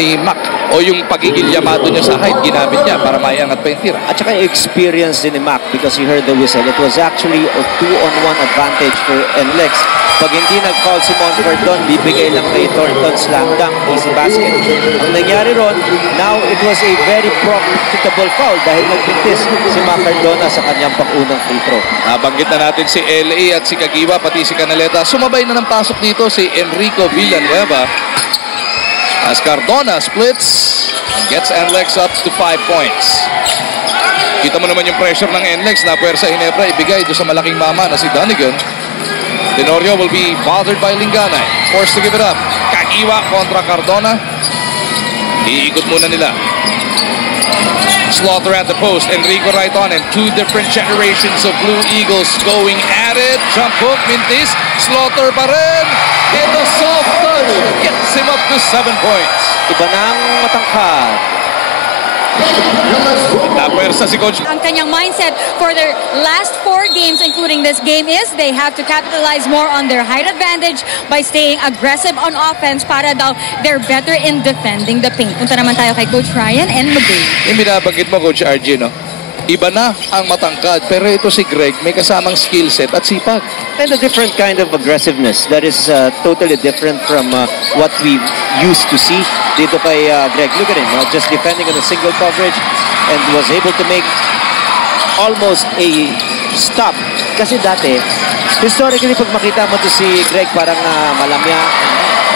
ni Mac o yung pagiging yamado niya sa height ginamit niya para maiangat pa yung tira. At saka experience din ni Mac because he heard the whistle. It was actually a 2-on-1 advantage for NLEX. Pag hindi nag-foul si Montfordon, bibigay lang kay Thornton slam dunk, easy basket. Ang nangyari ron, now it was a very profitable foul dahil nagpintis si Mac Cardona sa kanyang pang-unang free throw. Nabanggit na natin si LA at si Kagiwa pati si Canaleta. Sumabay na ng pasok dito si Enrico Villanueva. As Cardona splits, gets NLEX up to 5 points. Kita mo naman yung pressure ng NLEX na puwersa Hinebra ibigay doon sa malaking mama na si Dunigan. Tenorio will be bothered by Linganay. Forced to give it up. Kagiwa kontra Cardona. Iikot muna nila. Slaughter at the post. Enrico right on and two different generations of Blue Eagles going at it. Jump hook, mintis. Slaughter pa rin. And a soft touch gets him up to 7 points. Iba nang matangkad. Napuwersa si Coach. Ang kanyang mindset for their last 4 games, including this game, is they have to capitalize more on their height advantage by staying aggressive on offense para daw they're better in defending the paint. Punta naman tayo kay Coach Ryan and Magay. Yung binabanggit mo, Coach RG, no? Iba na ang matangkad, pero ito si Greg may kasamang skill set at sipag. And a different kind of aggressiveness that is totally different from what we used to see dito kay Greg. Look at him, just defending on a single coverage and was able to make almost a stop. Kasi dati, historically pag makita mo to si Greg parang malamya,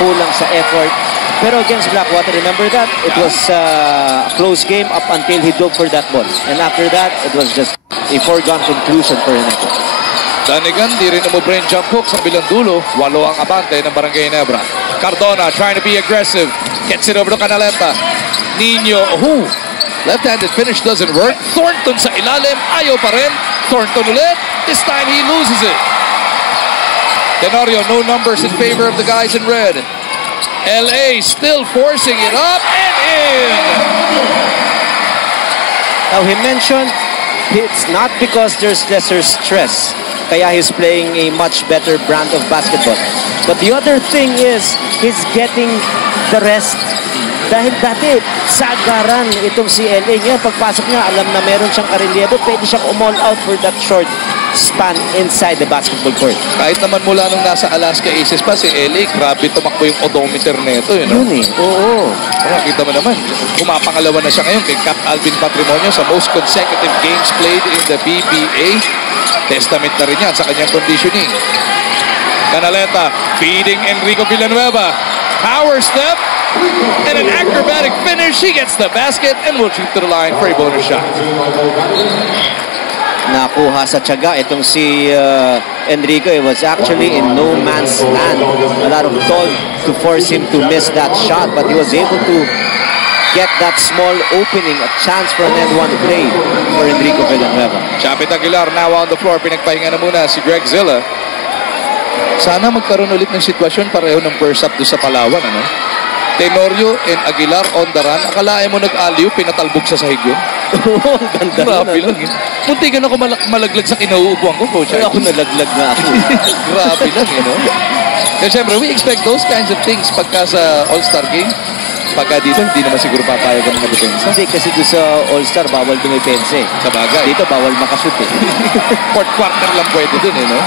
kulang sa effort. Pero against Blackwater, remember that? It was a close game up until he dove for that ball. And after that, it was just a foregone conclusion for him. Dunigan, di rin umubrain jump hook sa bilang dulo. 8 ang abante ng Barangay Ginebra. Cardona trying to be aggressive. Gets it over to Canaleta. Nino, left-handed finish doesn't work. Thornton sa ilalim, ayaw pa rin. Thornton ulit. This time he loses it. Tenorio, no numbers in favor of the guys in red. LA still forcing it up and in. Now he mentioned it's not because there's lesser stress kaya he's playing a much better brand of basketball. But the other thing is he's getting the rest. Dahil dati sagaran itong si LA niya. Pagpasok niya alam na meron siyang karelyebo. Pwede siyang all out for that short span inside the basketball court. Kahit naman mula nung nasa Alaska Aces pa si LA, grabe tumakbo yung odometer nito. Yun eh. Oo. Pero kita mo naman, pumapangalawa na siya ngayon kay Cap Alvin Patrimonio sa most consecutive games played in the BBA. Testament na rin yan sa kanyang conditioning. Canaleta feeding Enrico Villanueva. Power step and an acrobatic finish. He gets the basket and will shoot to the line for a bonus shot. Nakuha sa tiyaga itong si Enrico. It was actually in no man's land. A lot of toll to force him to miss that shot, but he was able to get that small opening, a chance for an end-one play for Enrico Villanueva. Chapit Aguilar now on the floor. Pinagpahinga na muna si Greg Zilla. Sana magkaroon ulit ng sitwasyon pareho ng first up doon sa Palawan, ano? Tenorio and Aguilar on the run. Akalain mo nag-aliw, pinatalbog sa sahig yun. Oo, ganda grabe lang eh. Muntikan ako malaglag sa kinauupuan ko, Coach. Ako nalaglag na ako. Grabe lang, you know? Kasi syempre, we expect those kinds of things pagka sa All-Star game. Pagka dito, hindi naman siguro papayagan ng depensa. Hindi, kasi doon sa All-Star, bawal dumipensa eh. Sa bagay. Dito, bawal makashoot eh. Fourth quarter lang pwede dun eh, no?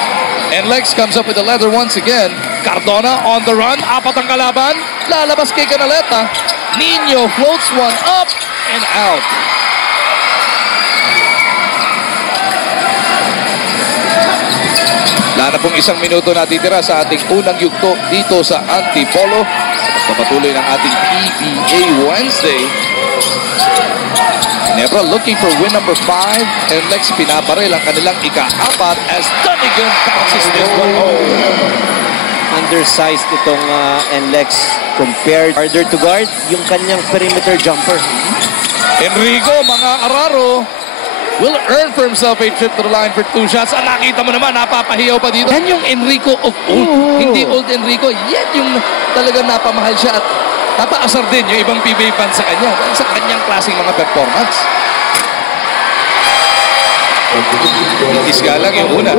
And Lex comes up with the leather once again. Cardona on the run. Apat ang kalaban. Lalabas kay Canaleta. Nino floats one up and out. Wala na pong 1 minuto natitira sa ating unang yugto dito sa Antipolo. Pagpapatuloy ng ating PBA Wednesday. Ginebra looking for win number 5 and Lex pinabaril ang kanilang ika-4 as Dunigan bounces this one home. Undersized itong NLEX compared harder to guard yung kanyang perimeter jumper. Enrico, mga Araro, will earn for himself a trip to the line for 2 shots. Nakita mo naman, napapahiyaw pa dito. Yan yung Enrico of old. Hindi old Enrico. Yan yung talagang napamahal siya at tapaasar din yung ibang PBA fans sa kanya sa kanyang klaseng mga performance. Itis ka lang yung una.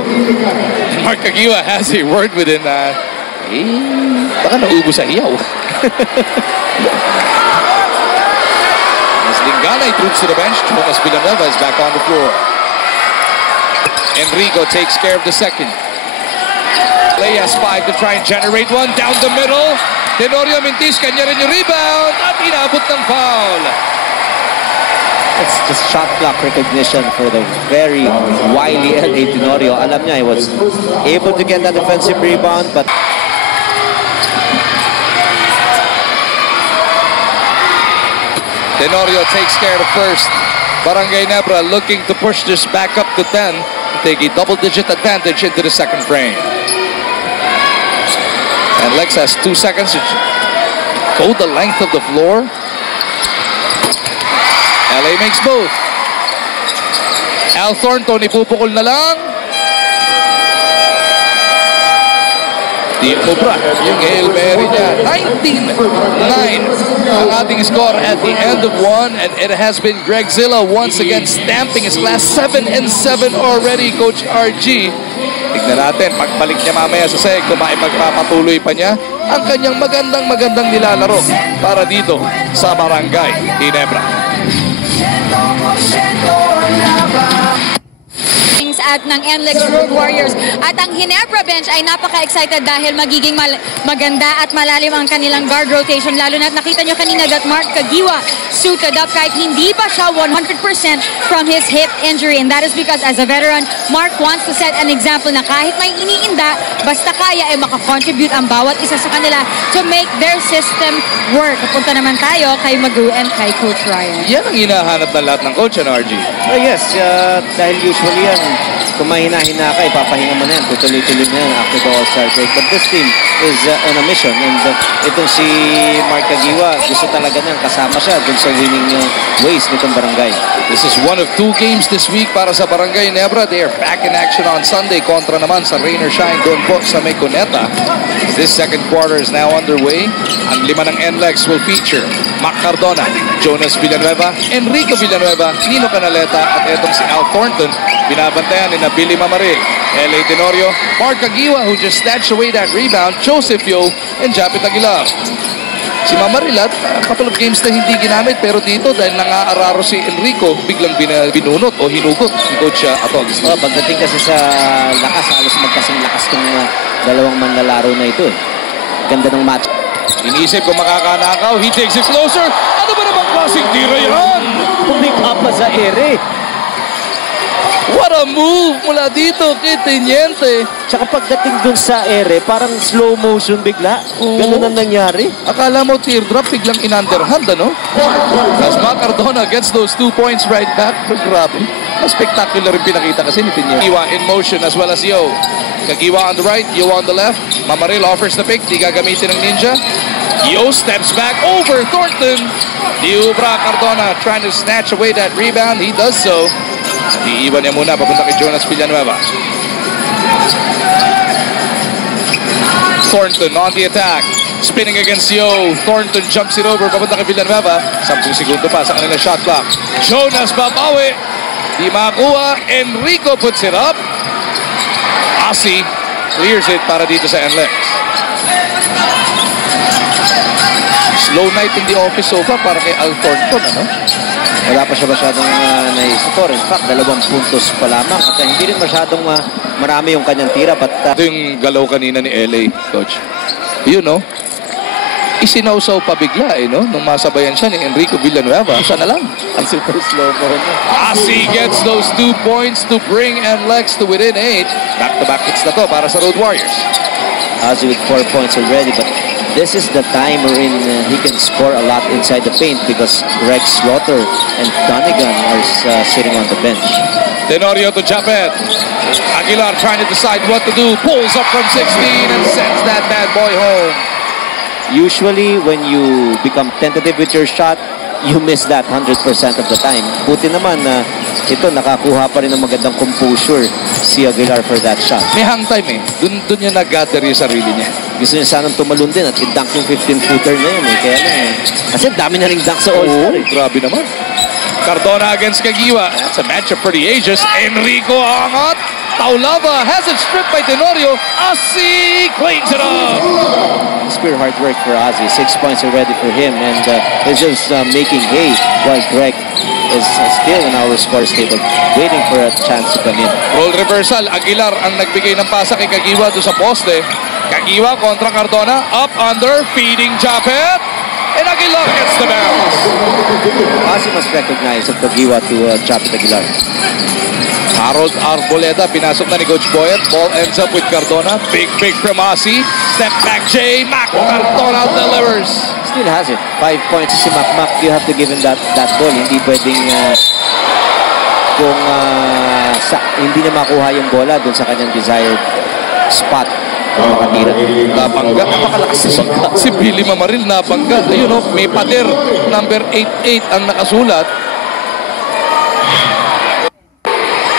Mark Kagiwa has a word with him. Baka naubo sa iyaw. Yanay troops to the bench. Jonas Villanueva is back on the floor. Enrico takes care of the second. Play has 5 to try and generate one down the middle. Tenorio Mintis, kanya rin yung rebound at inabot ng foul. It's just shot clock recognition for the very wily L.A. Tenorio. Alam niya, he was able to get that defensive rebound, but Tenorio takes care of the first. Barangay Nebra looking to push this back up to 10. Take a double-digit advantage into the second frame. And Lex has 2 seconds to go the length of the floor. LA makes both. Al Thornton ipupukol na lang. Di umubra yung Hail Mary niya. 19-9 ang ating score at the end of 1. And it has been Greg Zilla once again stamping his class. 7-7 already, Coach RG. Tignan natin, pagbalik niya mamaya sa seg, kung magpapatuloy pa niya ang kanyang magandang nilalaro para dito sa Barangay Ginebra. At ng NLEX Road Warriors. At ang Ginebra bench ay napaka-excited dahil magiging maganda at malalim ang kanilang guard rotation. Lalo na nakita nyo kanina that Mark Kagiwa suited up kahit hindi pa siya 100% from his hip injury. And that is because as a veteran, Mark wants to set an example na kahit may iniinda, basta kaya ay makakontribute ang bawat isa sa kanila to make their system work. Pupunta naman tayo kay Magu and kay Coach Ryan. Yan ang hinahanap ng lahat ng coach, RG. yes, dahil usually yan, kung mahina-hina ka, ipapahinga mo na yan. Tutuloy-tuloy na yan after the All-Star break. But this team is on a mission. And itong si Mark Kagiwa, gusto talaga niyang kasama siya dun sa winning ways nitong Barangay. This is one of 2 games this week para sa Barangay Nebra. They are back in action on Sunday. Kontra naman sa Rain or Shine doon po sa Meconeta. This second quarter is now underway. Ang 5 ng NLEX will feature Mac Cardona, Jonas Villanueva, Enrico Villanueva, Nino Canaleta at etong si Al Thornton. Binabantayan ni Billy Mamaril, L.A. Tenorio, Mark Kagiwa who just snatched away that rebound, Joseph Yo, and Japit Aguilar. Si Mamaril at a couple of games na hindi ginamit pero dito dahil nangaararo si Enrico, biglang binunot o hinugot si Coach Atol. Pagdating kasi sa lakas, halos magkasing lakas ng dalawang manlalaro na ito. Ganda ng match. Inisip ko makakanakaw, he takes it closer. Ano ba namang klaseng tira yan? Pumika pa sa ere. What a move mula dito kay Teniente. Tsaka pagdating dun sa ere, parang slow motion bigla. Ganun ang nangyari. Akala mo teardrop, biglang in-underhand, ano? As Mac Cardona gets those 2 points right back. Grabe. Mas spectacular yung pinakita kasi ni Teniente. Kagiwa in motion as well as Yo. Kagiwa on the right, Yo on the left. Mamaril offers the pick, di gagamitin ng Ninja. Yo steps back over Thornton. Diubra Cardona trying to snatch away that rebound. He does so. Iiwan niya muna papunta kay Jonas Villanueva. Thornton on the attack. Spinning against Yo. Thornton jumps it over papunta kay Villanueva. 10 segundo pa sa kanila shot clock. Jonas babawi. Di makuha. Enrico puts it up. Asi clears it para dito sa NLEX. Slow night in the office so far para kay Al Thornton, ano? Wala pa siya masyadong naiscore. In fact, 2 puntos pa lamang. At hindi rin masyadong marami yung kanyang tira. But, ito yung galaw kanina ni LA, Coach. You know, isinausaw pa bigla, no? Nung masabayan siya ni Enrico Villanueva. Siya na lang. ang super slow mo. Asi gets those 2 points to bring NLEX to within 8. Back-to-back hits na to para sa Road Warriors. Asi with 4 points already. But this is the time wherein he can score a lot inside the paint because Rex Slaughter and Donegan are sitting on the bench. Tenorio to Japet. Aguilar trying to decide what to do. Pulls up from 16 and sends that bad boy home. Usually, when you become tentative with your shot, you miss that 100% of the time. Buti naman na ito nakakuha pa rin ng magandang composure si Aguilar for that shot. May hang time eh. Dun niya nag-gather yung sarili niya. Gusto niya sanang tumalon din at i-dunk yung 15-footer na yun eh. Kaya lang kasi dami na rin dunk sa All-Star eh. Grabe naman. Cardona against Kagiwa. That's a matchup for the ages. Enrico angat. Taulava has it stripped by Tenorio. Asi cleans it up. pure hard work for Ozzy. 6 points already for him, and he's just making hay while Greg is still in our scores table, waiting for a chance to come in. Role reversal. Aguilar ang nagbigay ng pasa kay Kagiwa doon sa poste. Kagiwa kontra Cardona. Up, under, feeding Japet. And Aguilar gets the bounce. Ozzy must recognize of Kagiwa to Japet Aguilar. Harold Arboleda, pinasok na ni Coach Boyet. Ball ends up with Cardona. Big from Ozzy. Step back, J. Mac. Cardona delivers. Still has it. 5 points si Mac. You have to give him that ball. Hindi pwedeng kung hindi niya makuha yung bola dun sa kanyang desired spot. Makatira. Napangga. Napakalakas si Billy Mamaril. Napangga. Ayun o, may pader. Number 88 ang nakasulat.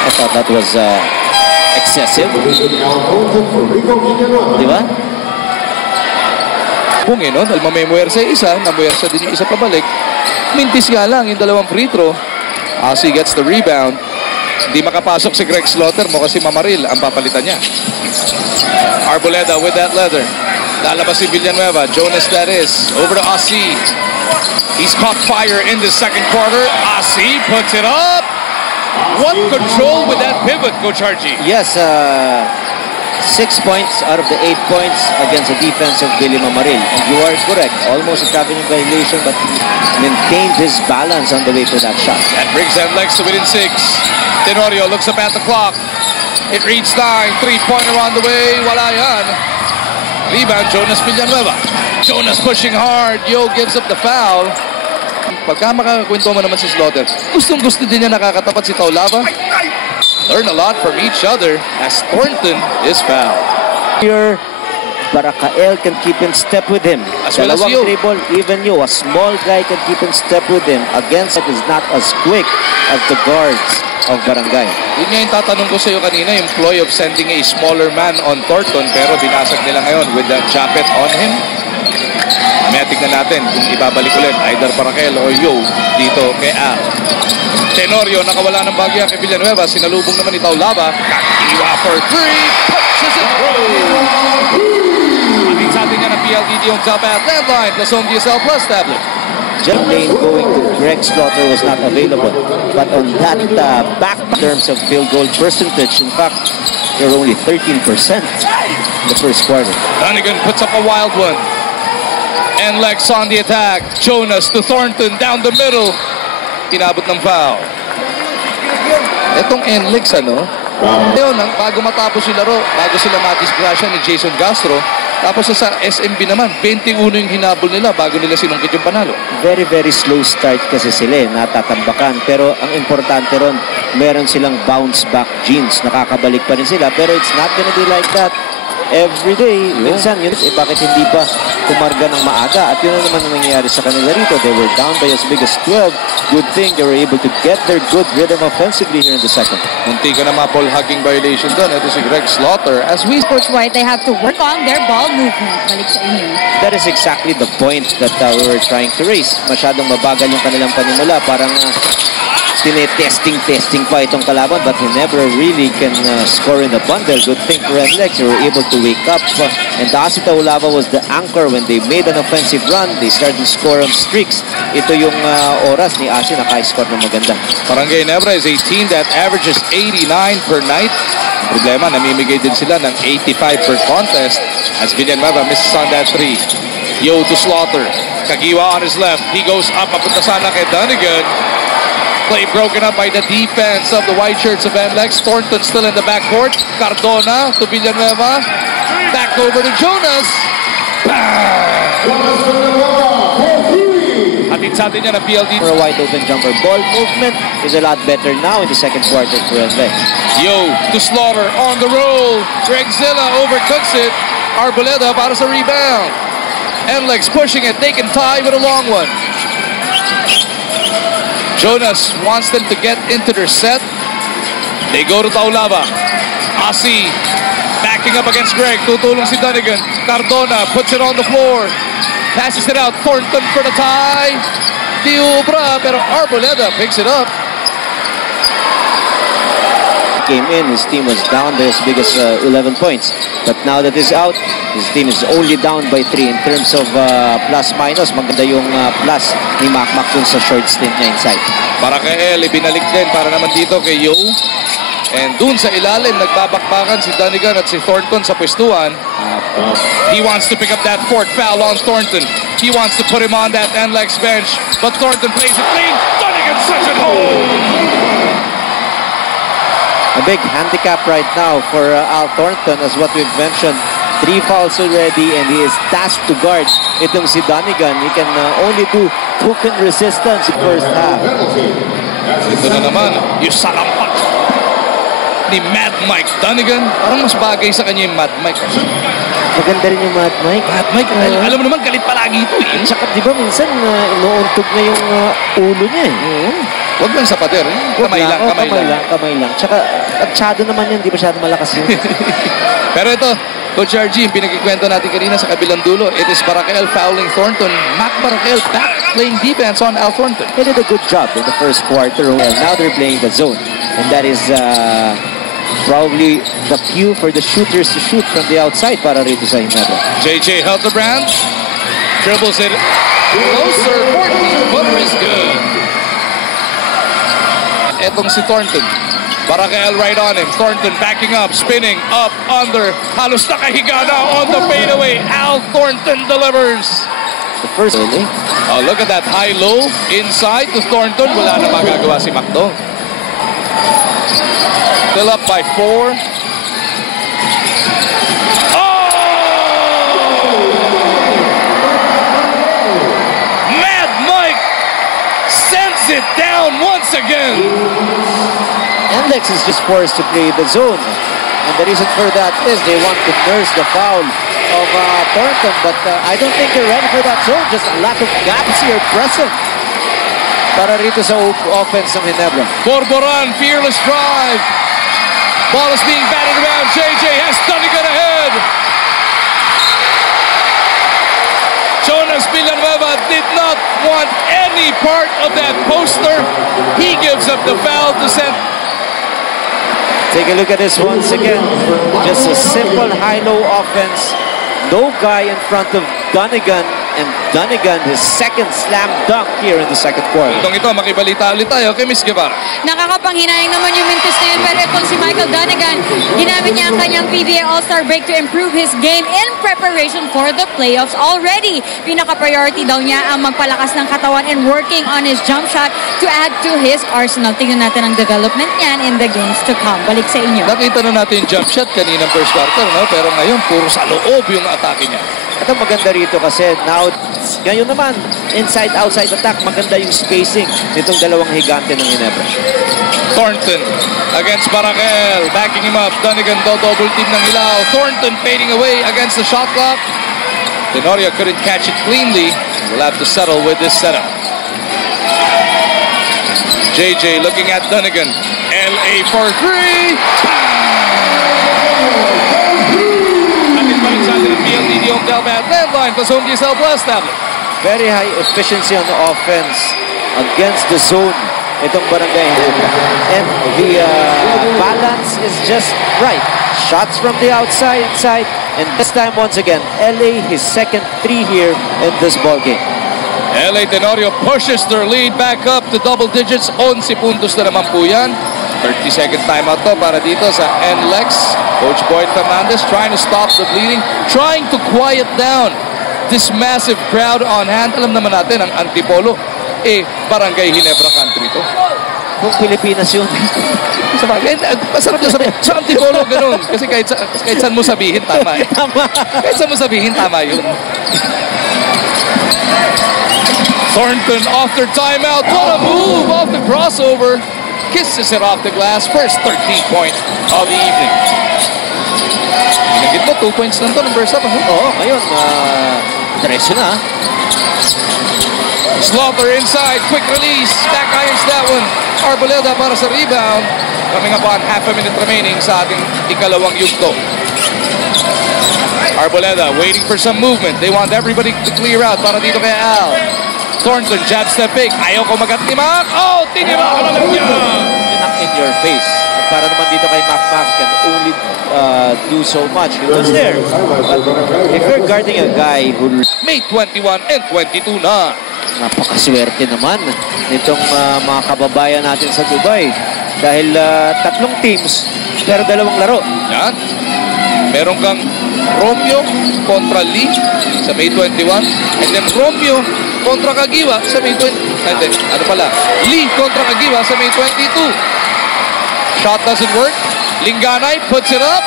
I thought that was excessive. Di ba? Kung no? Dahil mamemuwersa isa, namuwersa din yung isa pabalik. Mintis nga lang yung dalawang free throw. Ozzy gets the rebound. Hindi makapasok si Greg Slaughter mo kasi Mamaril ang papalitan niya. Arboleda with that leather. Lalabas si Villanueva. Jonas that is. Over to Ozzy. He's caught fire in the second quarter. Ozzy puts it up. What control with that pivot, Coach Archie? Yes, 6 points out of the 8 points against the defense of Billy Mamaril. And you are correct. Almost a traveling violation, but maintained his balance on the way to that shot. That brings Lex to within 6. Tenorio looks up at the clock. It reads 9. 3-pointer on the way. Wala yan. Rebound, Jonas Villanueva. Jonas pushing hard. Yo gives up the foul. Pagka makakakwento mo naman si Slaughter, gustong-gusto din niya nakakatapat si Taulava. Learn a lot from each other as Thornton is fouled. Here, Barakael can keep in step with him. As well as you. Dribble, even you, a small guy can keep in step with him. Against it is not as quick as the guards of Barangay. Yun nga yung tatanong ko sa iyo kanina, yung ploy of sending a smaller man on Thornton, pero binasag nila ngayon with that Japet on him. May tignan natin kung ibabalik ulit either Barangay o Yo dito kay Al. Tenorio nakawala ng bagya kay Villanueva. Sinalubong naman ni Taulava. Kakiwa for 3. Punches it through. Ating sa atin yan ang PLDT on top at deadline plus Home DSL Plus tablet. Jet lane going to Greg Slaughter was not available. But on that back terms of field goal percentage, in fact, they're only 13% in the first quarter. Dunnigan puts up a wild one. And Lex on the attack. Jonas to Thornton down the middle. Inabot ng foul. Etong Enlex, yun, bago matapos yung laro, bago sila madisgrasya ni Jason Castro, tapos sa SMB naman, 21 yung hinabol nila bago nila sinungkit yung panalo. Very, very slow start kasi sila, natatambakan. Pero ang importante ron, meron silang bounce back genes. Nakakabalik pa rin sila, pero it's not gonna be like that every day. Minsan yun, bakit hindi pa kumarga ng maaga? At yun naman ang nangyayari sa kanila rito. They were down by as big as 12. Good thing they were able to get their good rhythm offensively here in the second. Munti ka na mga ball hugging violation doon. Ito si Greg Slaughter. As we Coach White, they have to work on their ball movement. Balik sa inyo. That is exactly the point that we were trying to raise. Masyadong mabagal yung kanilang panimula. Parang testing pa itong kalaban, but he never really can score in the bundle. Good thing for Enlex, they were able to wake up. And Ozzy Taulava was the anchor when they made an offensive run. They started to score on streaks. Ito yung oras ni Ozzy naka-score na maganda. Barangay Nebra is a team that averages 89 per night. Problema, namimigay din sila ng 85 per contest as Villanueva misses on that 3. Yo to Slaughter. Kagiwa on his left. He goes up na sana kay Dunnigan. Play broken up by the defense of the white shirts of Enlex. Thornton still in the backcourt. Cardona to Villanueva. Back over to Jonas. Atin sa atin yan ang PLD. For a wide open jumper. Ball movement is a lot better now in the second quarter for Enlex. Yo to Slaughter on the roll. Greg Zilla overcooks it. Arboleda para sa rebound. Enlex pushing it. They can tie with a long one. Jonas wants them to get into their set. They go to Taulava. Ozzy backing up against Greg. Tutulong si Dunnigan. Cardona puts it on the floor. Passes it out. Thornton for the tie. Diubra, pero Arboleda picks it up. came in, his team was down by as big as 11 points. But now that he's out, his team is only down by 3 in terms of plus-minus. Maganda yung plus ni Makmak dun sa short stint niya inside. Para kay El, binalik din para naman dito kay Yo. And dun sa ilalim, nagbabakbakan si Dunigan at si Thornton sa pwestuhan. He wants to pick up that fourth foul on Thornton. He wants to put him on that NLEX bench. But Thornton plays it clean. Dunigan sends it home. A big handicap right now for Al Thornton, as what we've mentioned. 3 fouls already, and he is tasked to guard itong si Dunigan. He can only do token resistance in first half. Ito na naman, yung salampak ni Mad Mike Dunigan. Parang mas bagay sa kanya yung Mad Mike. Maganda rin yung Mad Mike. Mad Mike, alam mo naman, galit palagi ito eh. Tsaka di ba minsan inuuntog na yung ulo niya eh. Huwag lang sa pader. Kamay lang. Tsaka atsyado naman yan, di masyado malakas yun. Pero ito, Coach RG, yung pinagkikwento natin kanina sa kabilang dulo, it is Barakel fouling Thornton. Mac Barakel back playing defense on Al Thornton. They did a good job in the first quarter. Well, now they're playing the zone. And that is probably the cue for the shooters to shoot from the outside para rito sa Ginebra. JJ Hildebrand dribbles it closer. 14-footer is good. Etong si Thornton. Barakel right on him. Thornton backing up, spinning up, under. Halos nakahiga na on the fadeaway. Al Thornton delivers. The first really? Oh, look at that high-low inside to Thornton. Wala na magagawa si Macdo. Still up by 4. Oh! Mad Mike sends it down once again. NLEX is just forced to play the zone. And the reason for that is they want to nurse the foul of Thornton. But I don't think they're ready for that zone. Just a lot of gaps here present para rito sa offense ng Ginebra. Borboran, fearless drive. Ball is being batted around. JJ has Dunigan ahead. Jonas Villanueva did not want any part of that poster. He gives up the foul to send. Take a look at this once again. Just a simple high-low offense. No guy in front of Dunigan. And Dunigan, his second slam dunk here in the second quarter. Ito, makibalita ulit tayo kay Miss Guevara. Nakakapanghinayang naman yung mintis na yun, pero itong si Michael Dunigan, ginamit niya ang kanyang PBA All-Star break to improve his game in preparation for the playoffs already. Pinaka-priority daw niya ang magpalakas ng katawan and working on his jump shot to add to his arsenal. Tingnan natin ang development niyan in the games to come. Balik sa inyo. Nakita na natin yung jump shot kaninang first quarter, no? Pero ngayon, puro sa loob yung atake niya. Ito maganda rito kasi now, ngayon naman, inside-outside attack, maganda yung spacing nitong dalawang higante ng Ginebra. Thornton against Barakel, backing him up. Dunigan daw double team ng Hilao. Thornton fading away against the shot clock. Tenorio couldn't catch it cleanly. We'll have to settle with this setup. JJ looking at Dunigan. LA for 3. Landline plus Home Diesel Plus tablet. Very high efficiency on the offense against the zone. Itong Barangay Ginebra. And the balance is just right. Shots from the outside, inside. And this time, once again, LA, his second 3 here in this ball game. LA Tenorio pushes their lead back up to double digits. 11 puntos na naman po yan. 30-second timeout to para dito sa NLEX. Coach Boyd Fernandez trying to stop the bleeding, trying to quiet down this massive crowd on hand. Alam naman natin ang Antipolo, Barangay Ginebra country to. Kung Pilipinas yun. Masarap na sabihin. Sa Antipolo, ganun. Kasi kahit saan mo sabihin, tama eh. Tama. Kahit saan mo sabihin, tama yun. Thornton off their timeout. What a move off the crossover. Kisses it off the glass. First 13-point of the evening. Nagit mo, 2 points lang to ng first half. Oo, ngayon, diretso na. Slaughter inside, quick release. Back irons that one. Arboleda para sa rebound. Coming up on half a minute remaining sa ating ikalawang yugto. Arboleda waiting for some movement. They want everybody to clear out para dito kay Al. Thornton jab step fake. Ayaw ko magat ni Mac. Oh, tinimakan na lang niya. Knock in your face. para naman dito kay Mac can only do so much. He was there. But if you're guarding a guy who... May 21 and 22 na. Napakaswerte naman nitong mga kababayan natin sa Dubai. Dahil tatlong teams, pero dalawang laro. Yan. Meron kang Romeo kontra Lee sa May 21. And then Romeo kontra Kagiwa sa May 20. Ano pala? Lee kontra Kagiwa sa May 22. Shot doesn't work. Linganay puts it up.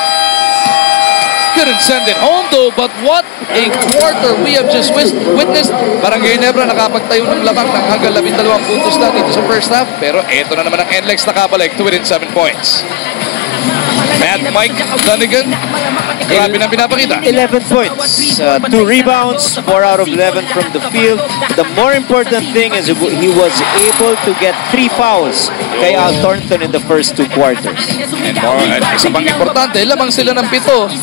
Couldn't send it home though, but what a quarter we have just witnessed. Barangay Nebra nakapagtayo ng lamang ng hanggang 12 puntos na dito sa first half. Pero eto na naman ang NLEX nakabalik to within 7 points. Mad Mike Dunnigan, grabe na pinapakita. 11 points, 2 rebounds, 4 out of 11 from the field. The more important thing is he was able to get 3 fouls kay Al Thornton in the first 2 quarters. And isa pang importante, lamang sila ng 7.